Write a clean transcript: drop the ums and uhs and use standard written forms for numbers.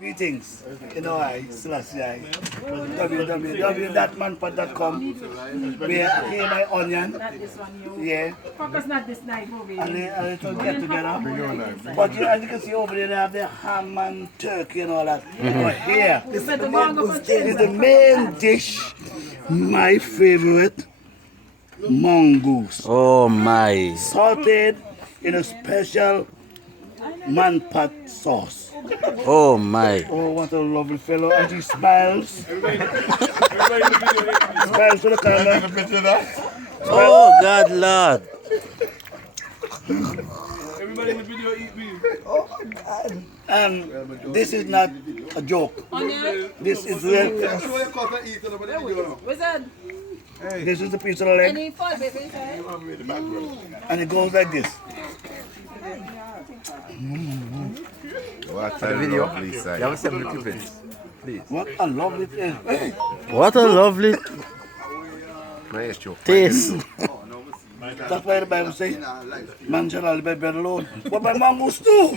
Greetings. You know, I Selassie, www.thatmanpod.com. Where here my onion. Not this one, you. Yeah. Focus not this night, movie. And a little get together. But as you can see over there, they have the ham and turkey and all that. But here, this is the main dish. My favorite, mongoose. Oh my. Salted in a special man pot sauce. Oh my. Oh, what a lovely fellow. And he smiles. Smiles to the camera. Oh God, Lord. Everybody in the video eat beef. And this is not a joke. This is real. Wizard, This is the piece of the leg. any fall baby, right? And it goes like this. What a lovely sight. What a lovely thing. Hey, What a lovely Nice joke. taste. that's why the Bible says, man shall not live by bread alone, but by mongoose too.